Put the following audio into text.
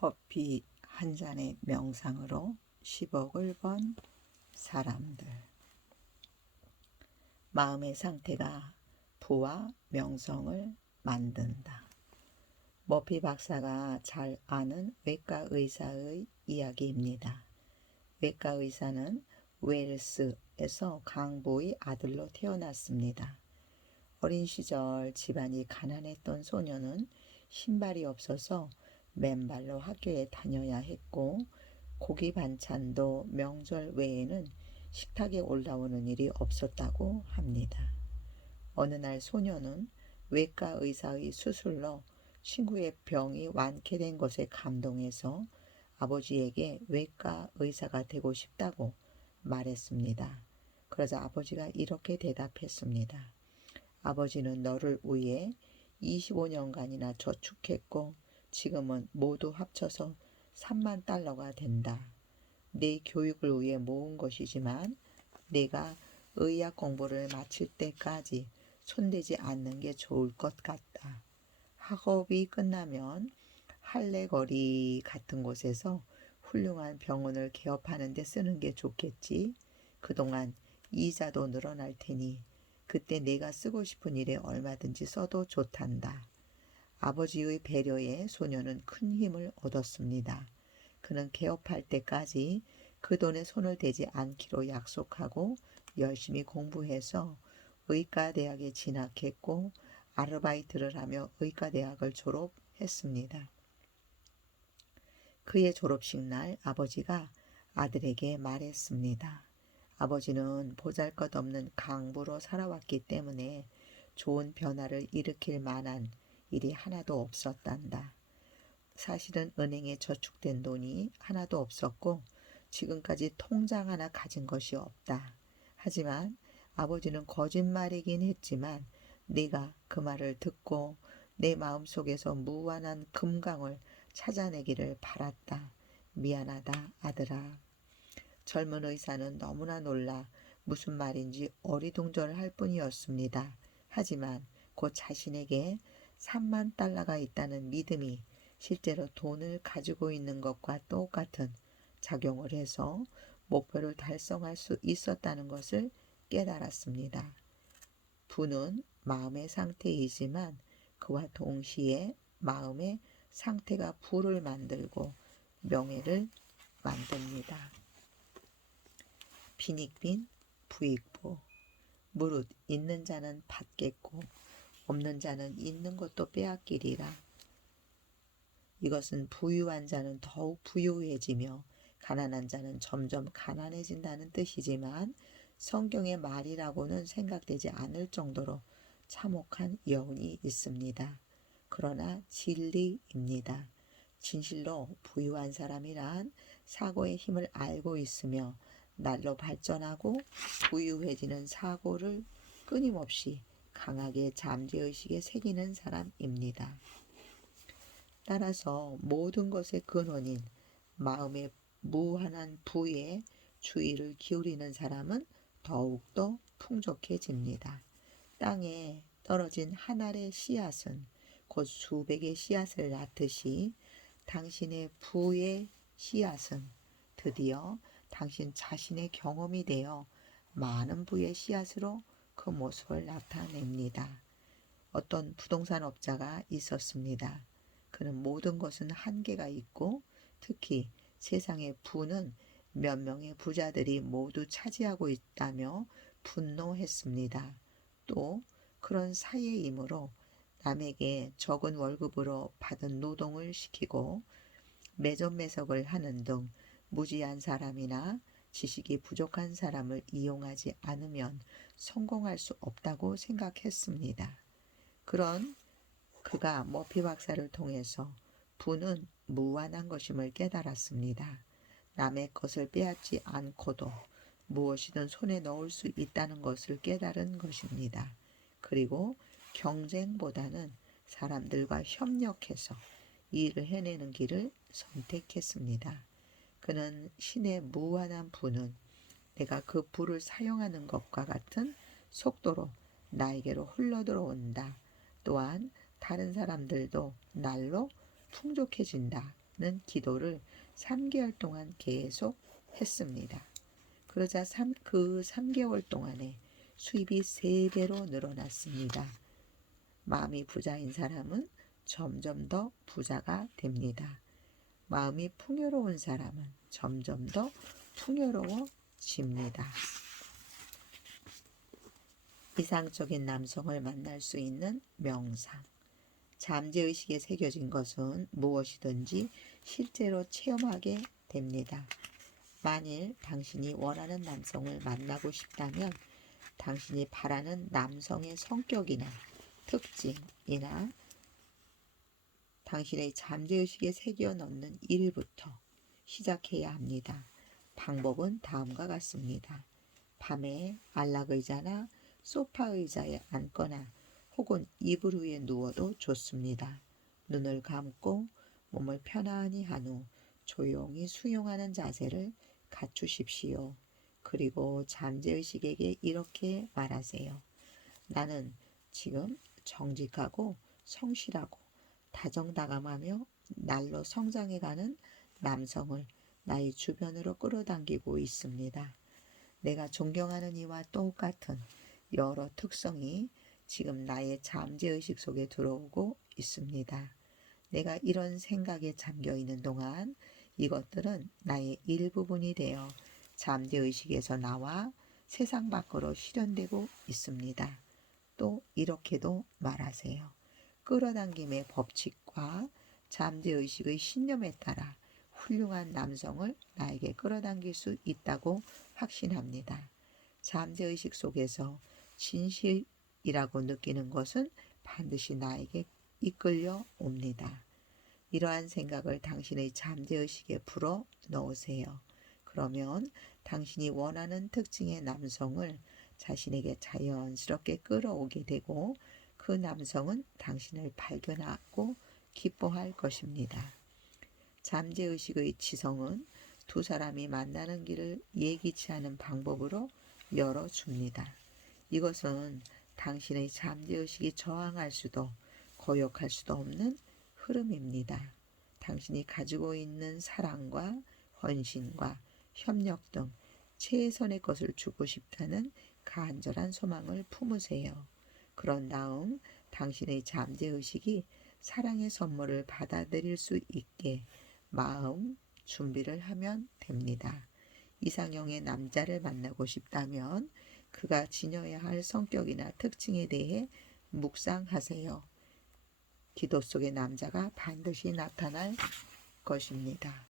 커피 한 잔의 명상으로 10억을 번 사람들. 마음의 상태가 부와 명성을 만든다. 머피 박사가 잘 아는 외과 의사의 이야기입니다. 외과 의사는 웨일스에서 강부의 아들로 태어났습니다. 어린 시절 집안이 가난했던 소녀는 신발이 없어서 맨발로 학교에 다녀야 했고, 고기 반찬도 명절 외에는 식탁에 올라오는 일이 없었다고 합니다. 어느 날 소녀는 외과 의사의 수술로 친구의 병이 완쾌된 것에 감동해서 아버지에게 외과 의사가 되고 싶다고 말했습니다. 그러자 아버지가 이렇게 대답했습니다. 아버지는 너를 위해 25년간이나 저축했고 지금은 모두 합쳐서 3만 달러가 된다. 내 교육을 위해 모은 것이지만 내가 의학 공부를 마칠 때까지 손대지 않는 게 좋을 것 같다. 학업이 끝나면 할례거리 같은 곳에서 훌륭한 병원을 개업하는 데 쓰는 게 좋겠지. 그동안 이자도 늘어날 테니 그때 내가 쓰고 싶은 일에 얼마든지 써도 좋단다. 아버지의 배려에 소녀는 큰 힘을 얻었습니다. 그는 개업할 때까지 그 돈에 손을 대지 않기로 약속하고 열심히 공부해서 의과대학에 진학했고 아르바이트를 하며 의과대학을 졸업했습니다. 그의 졸업식 날 아버지가 아들에게 말했습니다. 아버지는 보잘것없는 강부로 살아왔기 때문에 좋은 변화를 일으킬 만한 일이 하나도 없었단다. 사실은 은행에 저축된 돈이 하나도 없었고 지금까지 통장 하나 가진 것이 없다. 하지만 아버지는 거짓말이긴 했지만 네가 그 말을 듣고 내 마음속에서 무한한 금강을 찾아내기를 바랐다. 미안하다, 아들아. 젊은 의사는 너무나 놀라 무슨 말인지 어리둥절할 뿐이었습니다. 하지만 곧 자신에게 3만 달러가 있다는 믿음이 실제로 돈을 가지고 있는 것과 똑같은 작용을 해서 목표를 달성할 수 있었다는 것을 깨달았습니다. 부는 마음의 상태이지만 그와 동시에 마음의 상태가 부를 만들고 명예를 만듭니다. 빈익빈 부익부. 무릇 있는 자는 받겠고 없는 자는 있는 것도 빼앗기리라. 이것은 부유한 자는 더욱 부유해지며 가난한 자는 점점 가난해진다는 뜻이지만 성경의 말이라고는 생각되지 않을 정도로 참혹한 여운이 있습니다. 그러나 진리입니다. 진실로 부유한 사람이란 사고의 힘을 알고 있으며 날로 발전하고 부유해지는 사고를 끊임없이 강하게 잠재의식에 새기는 사람입니다. 따라서 모든 것의 근원인 마음의 무한한 부에 주의를 기울이는 사람은 더욱더 풍족해집니다. 땅에 떨어진 한 알의 씨앗은 곧 수백의 씨앗을 낳듯이 당신의 부의 씨앗은 드디어 당신 자신의 경험이 되어 많은 부의 씨앗으로 그 모습을 나타냅니다. 어떤 부동산 업자가 있었습니다. 그는 모든 것은 한계가 있고 특히 세상의 부는 몇 명의 부자들이 모두 차지하고 있다며 분노했습니다. 또 그런 사회이므로 남에게 적은 월급으로 받은 노동을 시키고 매점매석을 하는 등 무지한 사람이나 지식이 부족한 사람을 이용하지 않으면 성공할 수 없다고 생각했습니다. 그런 그가 머피 박사를 통해서 부는 무한한 것임을 깨달았습니다. 남의 것을 빼앗지 않고도 무엇이든 손에 넣을 수 있다는 것을 깨달은 것입니다. 그리고 경쟁보다는 사람들과 협력해서 일을 해내는 길을 선택했습니다. 그는 신의 무한한 부는 내가 그 부를 사용하는 것과 같은 속도로 나에게로 흘러들어온다. 또한 다른 사람들도 날로 풍족해진다 기도를 3개월 동안 계속 했습니다. 그러자 그 3개월 동안에 수입이 3배로 늘어났습니다. 마음이 부자인 사람은 점점 더 부자가 됩니다. 마음이 풍요로운 사람은 점점 더 풍요로워집니다. 이상적인 남성을 만날 수 있는 명상. 잠재의식에 새겨진 것은 무엇이든지 실제로 체험하게 됩니다. 만일 당신이 원하는 남성을 만나고 싶다면 당신이 바라는 남성의 성격이나 특징이나 당신의 잠재의식에 새겨 넣는 일부터 시작해야 합니다. 방법은 다음과 같습니다. 밤에 안락의자나 소파 의자에 앉거나 혹은 이불 위에 누워도 좋습니다. 눈을 감고 몸을 편안히 한 후 조용히 수용하는 자세를 갖추십시오. 그리고 잠재의식에게 이렇게 말하세요. 나는 지금 정직하고 성실하고 다정다감하며 날로 성장해가는 남성을 나의 주변으로 끌어당기고 있습니다. 내가 존경하는 이와 똑같은 여러 특성이 지금 나의 잠재의식 속에 들어오고 있습니다. 내가 이런 생각에 잠겨 있는 동안 이것들은 나의 일부분이 되어 잠재의식에서 나와 세상 밖으로 실현되고 있습니다. 또 이렇게도 말하세요. 끌어당김의 법칙과 잠재의식의 신념에 따라 훌륭한 남성을 나에게 끌어당길 수 있다고 확신합니다. 잠재의식 속에서 진실이라고 느끼는 것은 반드시 나에게 이끌려 옵니다. 이러한 생각을 당신의 잠재의식에 불어 넣으세요. 그러면 당신이 원하는 특징의 남성을 자신에게 자연스럽게 끌어오게 되고 그 남성은 당신을 발견하고 기뻐할 것입니다. 잠재의식의 지성은 두 사람이 만나는 길을 예기치 않은 방법으로 열어줍니다. 이것은 당신의 잠재의식이 저항할 수도 거역할 수도 없는 흐름입니다. 당신이 가지고 있는 사랑과 헌신과 협력 등 최선의 것을 주고 싶다는 간절한 소망을 품으세요. 그런 다음 당신의 잠재의식이 사랑의 선물을 받아들일 수 있게 마음 준비를 하면 됩니다. 이상형의 남자를 만나고 싶다면 그가 지녀야 할 성격이나 특징에 대해 묵상하세요. 기도 속의 남자가 반드시 나타날 것입니다.